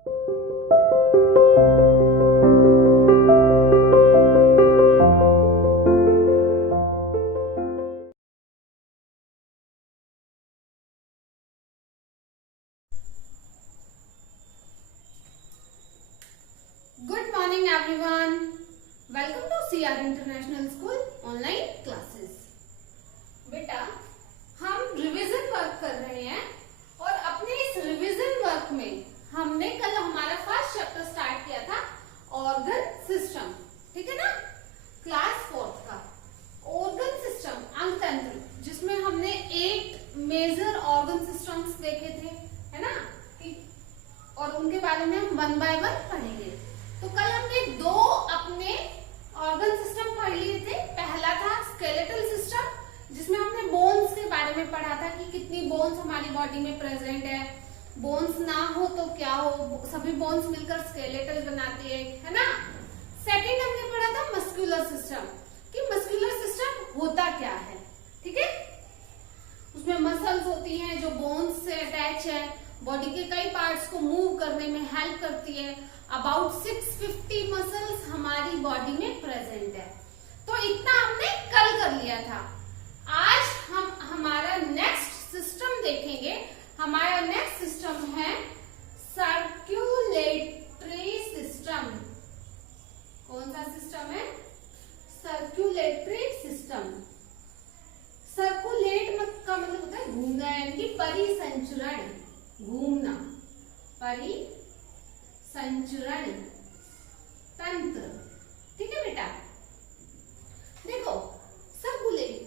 Good morning everyone. Welcome to CR International School online classes. बेटा हम revision work कर रहे हैं और अपने इस रिवीजन वर्क में हमने कल हमारा फर्स्ट चैप्टर स्टार्ट किया था ऑर्गन सिस्टम, ठीक है ना, क्लास 4 का ऑर्गन सिस्टम अंग तंत्र, जिसमें हमने 8 मेजर ऑर्गन सिस्टम्स देखे थे, है ना, और उनके बारे में हम 1 बाय 1 पढ़ेंगे। तो कल हमने 2 अपने ऑर्गन सिस्टम पढ़ लिए थे। पहला था स्केलेटल सिस्टम, जिसमें हमने बोन्स के बारे में पढ़ा था कि कितनी बोन्स हमारी बॉडी में प्रेजेंट है, बोन्स ना हो तो क्या हो, सभी बोन्स मिलकर स्केलेटल बनाती है ना। सेकंड हमने पढ़ा था मस्कुलर सिस्टम, कि मस्कुलर सिस्टम होता क्या है, ठीक है। उसमें मसल्स होती हैं जो बोन्स से अटैच है, बॉडी के कई पार्ट्स को मूव करने में हेल्प करती है। अबाउट 650 मसल्स हमारी बॉडी में प्रेजेंट है। तो इतना हमने कल कर लिया था। आज हम हमारा नेक्स्ट सिस्टम देखेंगे। हमारा नेक्स्ट सिस्टम है सर्कुलेटरी सिस्टम। कौन सा सिस्टम है? Circulatory system. सर्कुलेट का मतलब होता है घूमना, यानी कि परिसंचरण, घूमना, संचरण तंत्र, ठीक है बेटा। देखो सर्कुलेट,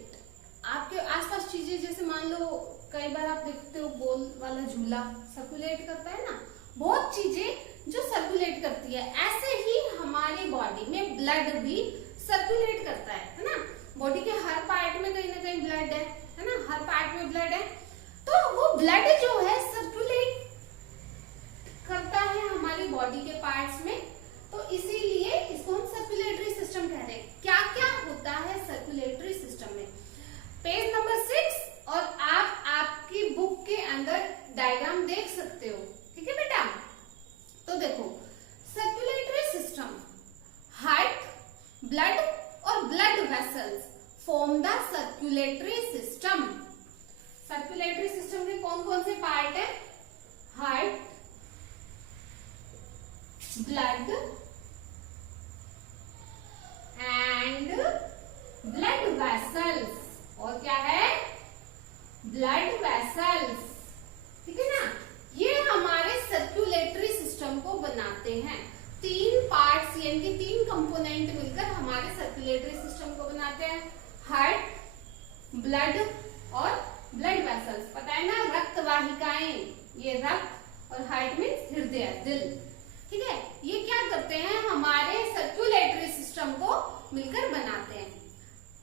आपके आसपास चीजें, जैसे मान लो कई बार आप देखते हो गोल वाला झूला सर्कुलेट करता है ना, बहुत चीजें जो सर्कुलेट करती है। ऐसे ही हमारी बॉडी में ब्लड भी सर्कुलेट करता है ना। बॉडी के हर पार्ट में कहीं ना कहीं ब्लड है ना, हर पार्ट में ब्लड है। तो वो ब्लड जो है सर्कुलेट करता है हमारी बॉडी के पार्ट्स में, तो इसीलिए इसको हम सर्कुलेटरी सिस्टम कह रहे हैं। क्या क्या होता है सर्कुलेटरी सिस्टम में? पेज नंबर 6 और आप आपकी बुक के अंदर डायग्राम देख सकते हो, ठीक है बेटा। तो देखो सर्कुलेटरी सिस्टम, हार्ट, ब्लड और blood vessels form the circulatory system. Circulatory system के कौन कौन से पार्ट है? Heart, blood and blood vessels. और क्या है? ब्लड वेसल्स, ठीक है ना। ये हमारे सर्कुलेटरी सिस्टम को बनाते हैं। 3 पार्ट्स यानी कि 3 कंपोनेंट मिलकर हमारे सर्कुलेटरी सिस्टम को बनाते हैं। हार्ट, ब्लड और ब्लड वेसल्स। पता है ना, रक्त वाहिकाएं, ये रक्त, और हार्ट मीन्स हृदय, दिल, ठीक है। ये क्या करते हैं? हमारे सर्कुलेटरी सिस्टम को मिलकर बनाते हैं।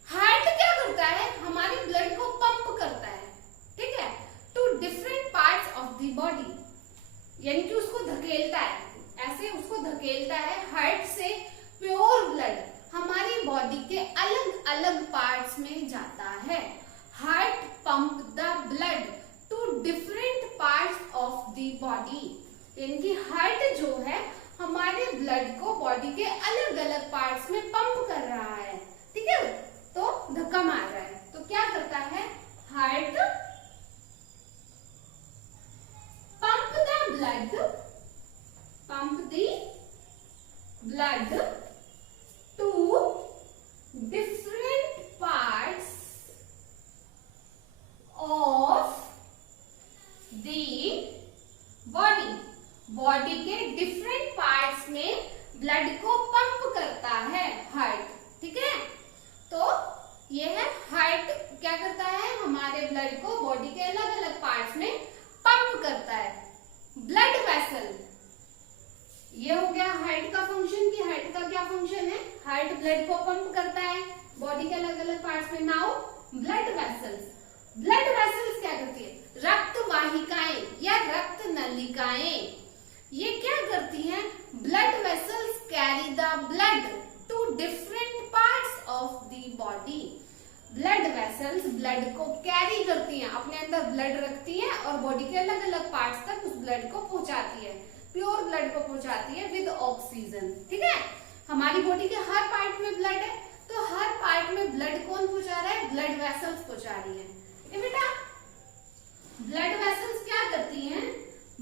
हार्ट क्या करता है? हमारे ब्लड को पंप करता है, ठीक है, two different parts of the body, यानी कि उसको धकेलता है, ऐसे उसको धकेलता है। हार्ट से प्योर ब्लड हमारी बॉडी के अलग अलग पार्ट्स में जाता है। Heart pump the blood to different parts of the body, यानी कि हार्ट जो है हमारे ब्लड को बॉडी के अलग अलग पार्ट्स में पंप कर रहा है, ठीक है, तो धक्का मार रहा है। तो क्या करता है? Heart pump the blood, to different parts of the body. Body के डिफरेंट पार्ट्स में ब्लड को पंप करता है हार्ट, ठीक है। तो ये है हार्ट क्या करता है? हमारे ब्लड को बॉडी के अलग अलग पार्ट्स में पंप करता है। ब्लड वेसल, ये हो गया हार्ट का फंक्शन। कि हार्ट का क्या फंक्शन है? हार्ट ब्लड को पंप करता है बॉडी के अलग अलग पार्ट्स में। Now blood vessels, blood vessels क्या करती है? रक्त वाहिकाएं या रक्त नलिकाएं, ये क्या करती हैं? Blood vessels carry the blood to different parts of the body. Blood vessels blood को कैरी करती हैं, अपने अंदर ब्लड रखती हैं और बॉडी के अलग अलग पार्ट्स तक उस ब्लड को पहुंचाती है। प्योर ब्लड ब्लड को पहुंचाती है विद ऑक्सीजन। ठीक है, हमारी बॉडी के हर पार्ट में ब्लड है, तो हर पार्ट में ब्लड कौन पहुंचा रहा है? ब्लड वेसल्स पहुंचा रही है। ठीक है बेटा, ब्लड वेसल्स क्या करती हैं?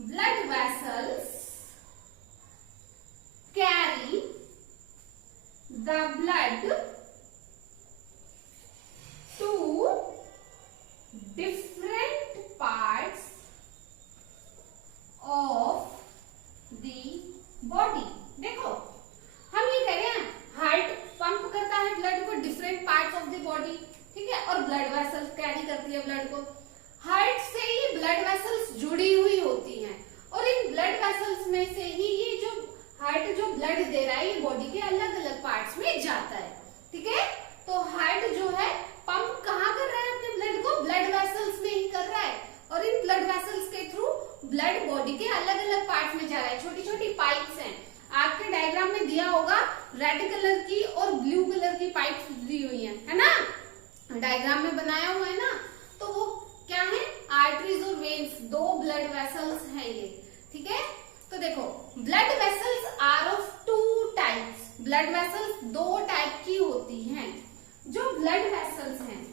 Blood vessels carry the blood to different parts of the body। देखो, हम ये कह रहे हैं हार्ट पंप करता है ब्लड को different parts of the body, ठीक है, और ब्लड वेसल्स कैरी करती है ब्लड को। हार्ट से ही ब्लड वेसल्स जुड़ी हुई होती हैं, और इन ब्लड वेसल्स में से ही ये जो हार्ट जो ब्लड दे रहा है ये बॉडी के अलग अलग पार्ट्स में जाता है। ठीक है, तो हार्ट जो है पंप कहाँ कर रहा है अपने ब्लड को? ब्लड वेसल्स में ही कर रहा है, और इन ब्लड वेसल्स के थ्रू ब्लड बॉडी के अलग अलग पार्ट्स में जा रहा है। छोटी छोटी पाइप्स हैं, आपके डायग्राम में दिया होगा रेड कलर की और ब्लू कलर की पाइप्स दी हुई हैं, है ना, डायग्राम में बनाया हुआ है ना। तो वो क्या है? आर्टरीज और वेन्स, दो ब्लड वेसल्स हैं ये। ठीक है, तो देखो blood vessels are of two types. Blood vessels दो टाइप की होती हैं। जो ब्लड वेसल्स हैं,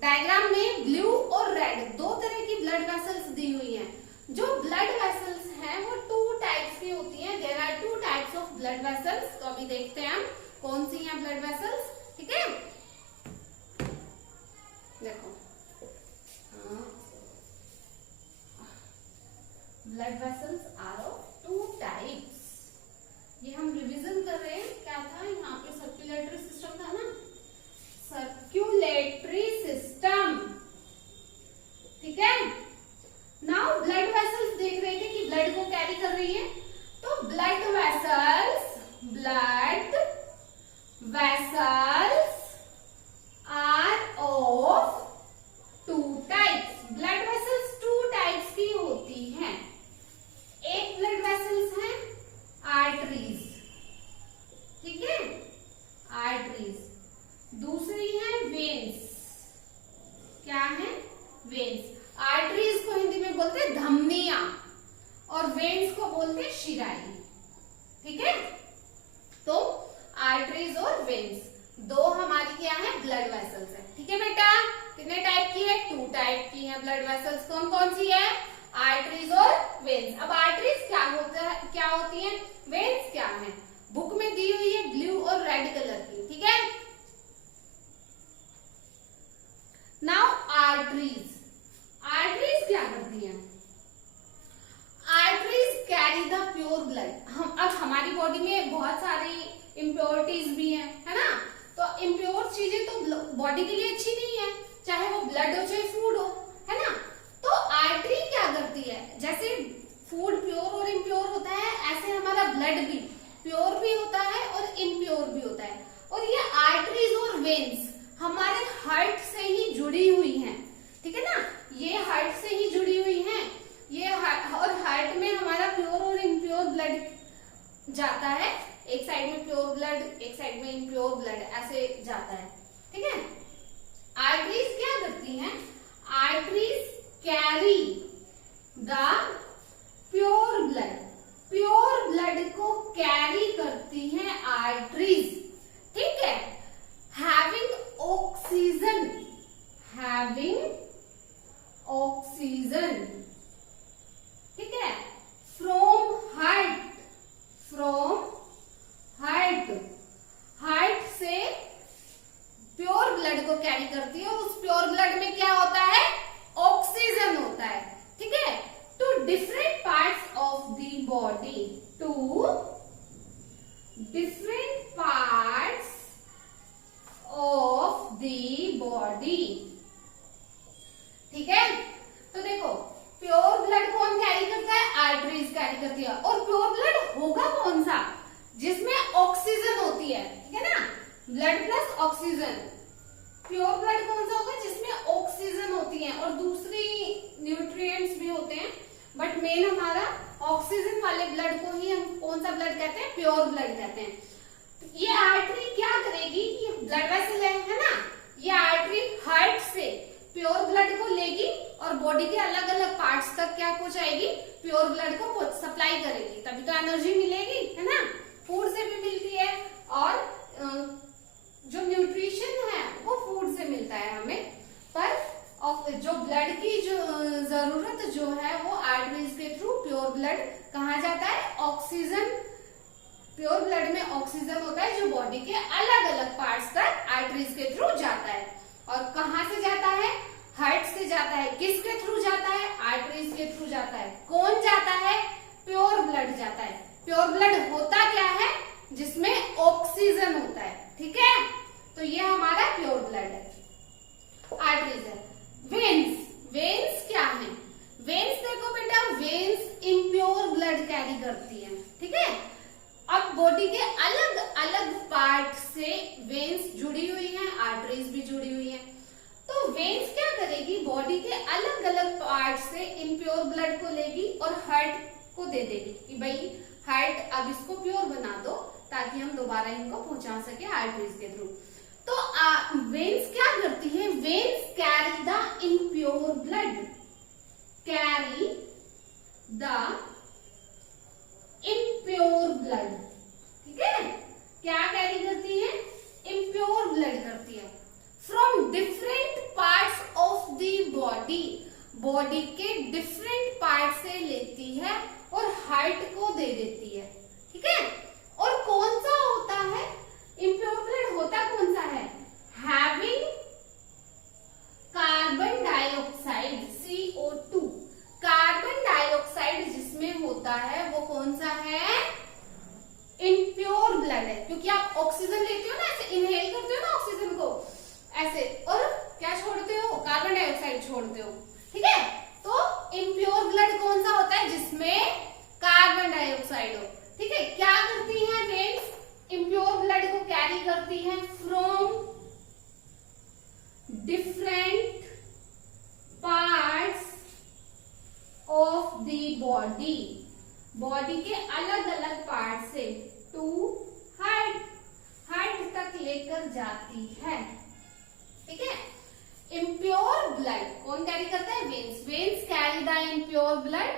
डायग्राम में ब्लू और रेड दो तरह की ब्लड वेसल्स दी हुई हैं। जो ब्लड वेसल्स हैं वो टू टाइप्स की होती हैं। There are two types of blood vessels. तो अभी देखते हैं हम कौन सी हैं ब्लड वेसल्स। ठीक है, देखो blood vessels are of two types. ये हम रिवीजन कर रहे हैं। क्या था यहाँ पे? सर्कुलेटरी सिस्टम था ना, सर्कुलेटरी सिस्टम। ठीक है, नाउ ब्लड वेसल्स देख रहे थे कि ब्लड को कैरी कर रही है। तो blood vessels are of two types. Blood vessels two types की होती हैं। एक ब्लड वेसल्स है आर्टरीज, ठीक है, आर्टरीज। दूसरी है वेन्स। क्या है? वेन्स। आर्टरीज को हिंदी में बोलते हैं धमनियां, और वेन्स को बोलते हैं शिराएं। ठीक है, तो आर्टरीज और वेन्स दो हमारी क्या है? ब्लड वेसल्स है। ठीक है बेटा, कितने टाइप की है? टू टाइप की है ब्लड वेसल्स। कौन कौन सी है? आर्टरीज और वेन्स। अब आर्टरीज क्या होता है, क्या होती है? वेन्स क्या है? बुक में दी हुई है ब्लू और रेड कलर की। ठीक है, नाउ आर्टरीज। आर्टरीज क्या करती हैं? Arteries carry the pure blood. हम अब हमारी बॉडी में बहुत सारी इम्प्योरिटीज भी हैं, है ना, तो इम्प्योर चीजें तो बॉडी के लिए अच्छी नहीं है, चाहे वो ब्लड हो चाहे फूड हो, है ना। तो आर्टरी क्या करती है? जैसे फूड प्योर और इम्प्योर होता है, ऐसे हमारा ब्लड भी प्योर भी होता है और इम्प्योर भी होता है। और ये आर्टरीज और वेन्स हमारे हार्ट से ही जुड़ी हुई हैं। ठीक है ना, ये हार्ट से ही जुड़ी हुई हैं। ये और हार्ट में हमारा प्योर और इम्प्योर ब्लड जाता है। एक साइड में प्योर ब्लड, एक साइड में इम्प्योर ब्लड, ऐसे जाता है। ठीक है, आर्टरीज क्या करती हैं? Arteries carry the pure blood. Pure blood को कैरी करती हैं आर्टरीज। ठीक है, हैविंग ऑक्सीजन, ठीक है, फ्रॉम हार्ट से प्योर ब्लड को कैरी करती है। उस प्योर ब्लड में क्या होता है? ऑक्सीजन होता है। ठीक है, two different parts of the body, two different parts of the body. ठीक है, तो देखो प्योर ब्लड कौन कैरी करता है? आर्टरीज कैरी करती है। और प्योर ब्लड होगा कौन सा? जिसमें ऑक्सीजन होती है। ठीक है ना, blood plus oxygen. Pure blood कौन सा होगा? जिसमें ऑक्सीजन होती है और दूसरी न्यूट्रिएंट्स भी होते हैं, बट मेन हमारा ऑक्सीजन वाले ब्लड को ही हम कौन सा ब्लड कहते हैं? प्योर ब्लड कहते हैं। ये आर्टरी क्या करेगी? ये ब्लड वेसल है ना, ये आर्टरी हार्ट से प्योर ब्लड को लेगी और बॉडी के अलग अलग पार्ट्स तक क्या पहुंचाएगी, प्योर ब्लड को सप्लाई करेगी, तभी तो एनर्जी मिलेगी, है ना। फूड से भी मिलती है और जो न्यूट्रिशन है वो फूड से मिलता है हमें, पर जो ब्लड की जो जरूरत जो है वो आर्टरीज के थ्रू प्योर ब्लड कहाँ जाता है, ऑक्सीजन, प्योर ब्लड में ऑक्सीजन होता है जो बॉडी के अलग अलग पार्ट्स तक आर्टरीज के थ्रू जाता है। और कहाँ से जाता है, हार्ट से जाता है। किसके थ्रू जाता है, आर्टरीज के थ्रू जाता है। कौन जाता है, प्योर ब्लड जाता है। प्योर ब्लड होता क्या है, जिसमें ऑक्सीजन होता है, ठीक है। तो ये हमारा प्योर ब्लड है, आर्टरीज है। वेन्स, वेन्स क्या है, वेन्स देखो बेटा, वेन्स इम्प्योर ब्लड कैरी करती है, ठीक है। अब बॉडी के अलग अलग पार्ट से वेन्स जुड़ी हुई हैं, आर्टरीज भी जुड़ी हुई हैं। तो वेन्स क्या करेगी, बॉडी के अलग अलग पार्ट से इम्प्योर ब्लड को लेगी और हार्ट को दे देगी कि भाई हार्ट अब इसको प्योर बना दो ताकि हम दोबारा इनको पहुंचा सके आर्टरीज के थ्रू। तो वेन्स क्या करती है, veins carry the impure blood, carry the impure blood, ठीक है। क्या कैरी करती है, इम्प्योर ब्लड करती है, from different parts of the body, body के डिफरेंट पार्ट से लेती है और हार्ट को दे देती है, ठीक है। और कौन सा होता है इम्प्योर ब्लड, होता कौन सा है, having carbon dioxide CO2, carbon dioxide जिसमें होता है वो कौन सा है, इम्प्योर ब्लड है। क्योंकि आप ऑक्सीजन लेते हो ना, ऐसे इनहेल करते हो ना ऑक्सीजन को ऐसे, और क्या छोड़ते हो, कार्बन डाइऑक्साइड छोड़ते हो, ठीक है। तो इम्प्योर ब्लड कौन सा होता है, जिसमें कार्बन डाइऑक्साइड हो, ठीक है। क्या करती है वेन्स, इम्प्योर ब्लड को कैरी करती है from different parts of the body, body के अलग अलग पार्ट से टू हार्ट, हार्ट तक लेकर जाती है, ठीक है। इम्प्योर ब्लड कौन कैरी करता है, veins, veins carry the impure blood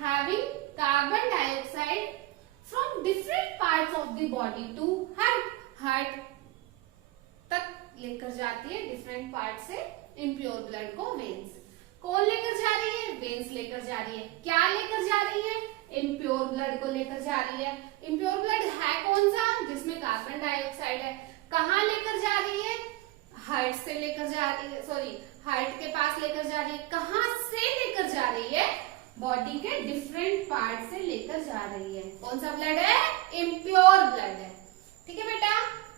having carbon dioxide from different parts of the body to heart, heart तक लेकर जाती है डिफरेंट पार्ट से इम्प्योर ब्लड को वेन्स। कौन लेकर जा रही है, वेन्स लेकर जा रही है। क्या लेकर जा रही है, इम्प्योर ब्लड को लेकर जा रही है। इम्प्योर ब्लड है कौन सा, जिसमें कार्बन डाइऑक्साइड है। कहाँ लेकर जा रही है, हार्ट से लेकर जा रही है, सॉरी हार्ट के पास लेकर जा रही है। कहाँ से लेकर जा रही है, बॉडी के डिफरेंट पार्ट से लेकर जा रही है। कौन सा ब्लड है, इम्प्योर ब्लड है, ठीक है बेटा।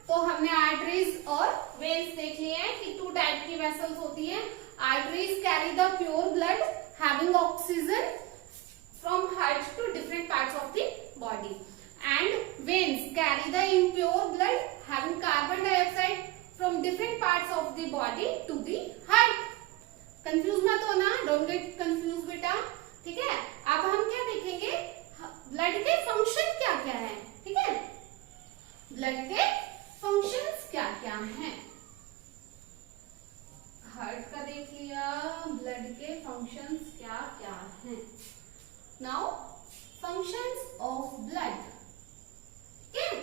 तो हमने आर्टरीज और वेन्स देख लिए हैं कि टू टाइप की वेसल्स होती हैं। Arteries carry the pure blood having oxygen from heart to different parts of the body, and veins carry the impure blood having carbon dioxide from different parts of the body to the heart. Confuse मत होना, don't get confuse बेटा, ठीक है। अब हम क्या देखेंगे, blood के फंक्शन क्या क्या है, ठीक है। ब्लड के फंक्शंस क्या क्या हैं, हार्ट का देख लिया, ब्लड के फंक्शंस क्या क्या हैं। नाउ फंक्शंस ऑफ ब्लड, ठीक है।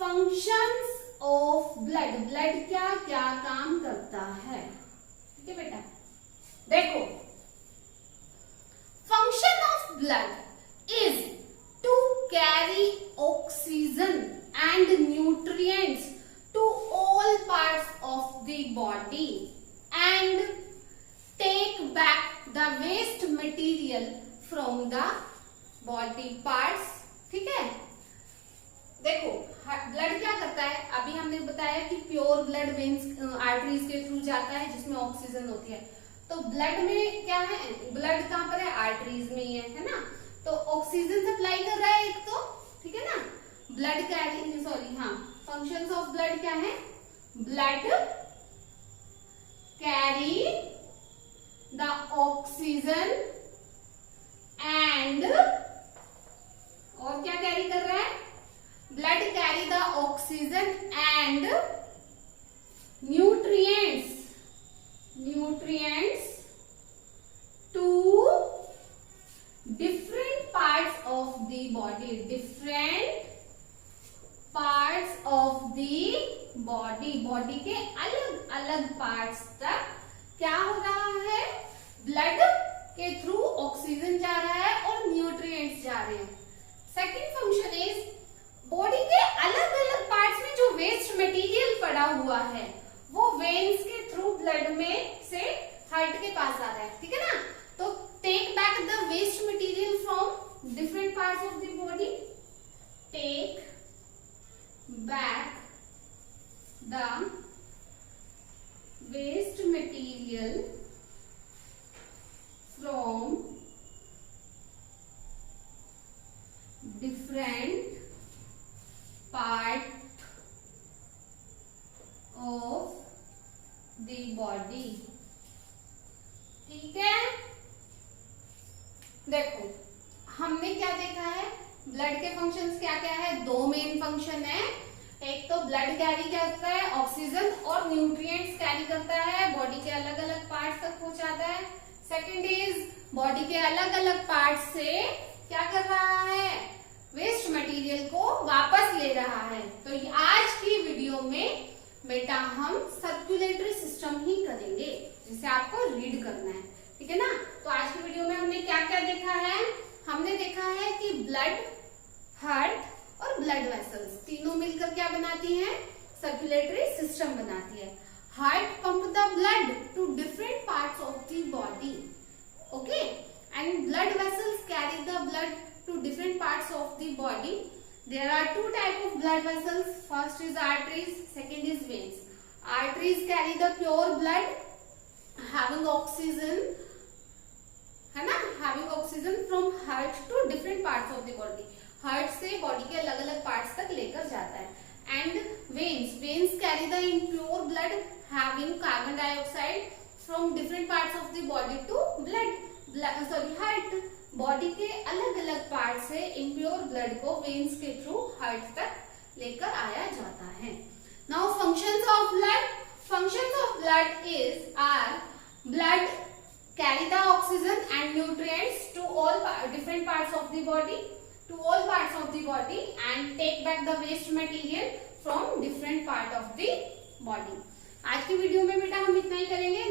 फंक्शंस ऑफ ब्लड, ब्लड क्या क्या काम करता है, ठीक है बेटा। देखो, function of blood is to carry oxygen and nutrients to all parts of the body and take back the waste material from the body parts, ठीक है। देखो ब्लड क्या करता है, अभी हमने बताया कि प्योर ब्लड वेन्स आर्टरीज के थ्रू जाता है जिसमें ऑक्सीजन होती है। तो ब्लड में क्या है, ब्लड कहाँ पर है, आर्टरीज में ही है ना। तो ऑक्सीजन सप्लाई कर रहा है एक तो, ठीक है ना। ब्लड कैरी, सॉरी हाँ, फंक्शंस ऑफ ब्लड क्या है, blood carry the oxygen and, और क्या कैरी कर रहा है, blood carry the oxygen and nutrients the body, different parts of the body, body के अलग अलग parts तक क्या हो रहा है, ब्लड के थ्रू ऑक्सीजन जा रहा है और न्यूट्रिएंट्स जा रहे हैं। सेकेंड फंक्शन इज बॉडी के अलग अलग पार्ट्स में जो वेस्ट मटेरियल पड़ा हुआ है वो वेन्स के थ्रू ब्लड में से हार्ट के पास आ रहा है, ठीक है ना। तो take back the waste material from different parts of the body, take back the waste material from different part of the body, ठीक है। देखो हमने क्या देखा है, ब्लड के फंक्शंस क्या क्या है, दो मेन फंक्शन है। एक तो ब्लड कैरी करता है ऑक्सीजन और न्यूट्रिएंट्स कैरी करता है, बॉडी के अलग अलग पार्ट्स तक पहुंचाता है। सेकंड इज बॉडी के अलग अलग पार्ट्स से क्या कर रहा है, वेस्ट मटेरियल को वापस ले रहा है। तो आज की वीडियो में बेटा हम सर्कुलेटरी सिस्टम ही करेंगे, जिसे आपको रीड करना है, ठीक है ना। तो आज की वीडियो में हमने क्या क्या देखा है, हमने देखा है कि ब्लड, हार्ट और ब्लड वेसल्स तीनों मिलकर क्या बनाती हैं, सर्कुलेटरी सिस्टम बनाती है। Heart pump the blood to different parts of the body, okay, and blood vessels carry the blood to different parts of the body. There are two type of blood vessels. First is arteries, second is veins. Arteries carry the pure blood having oxygen, है ना, having oxygen from heart to different parts of the body. Heart से body के अलग अलग parts तक लेकर जाता है. And veins carry the impure blood having carbon dioxide from different parts of the body to heart. Body के अलग अलग पार्ट से इम्प्योर ब्लड को वेन्स के थ्रू हार्ट तक लेकर आया जाता है। Now functions of blood, functions of blood are blood carry the oxygen and nutrients to all different parts of the body, and take back the waste material from different part of the body. आज की video में बेटा हम इतना ही करेंगे।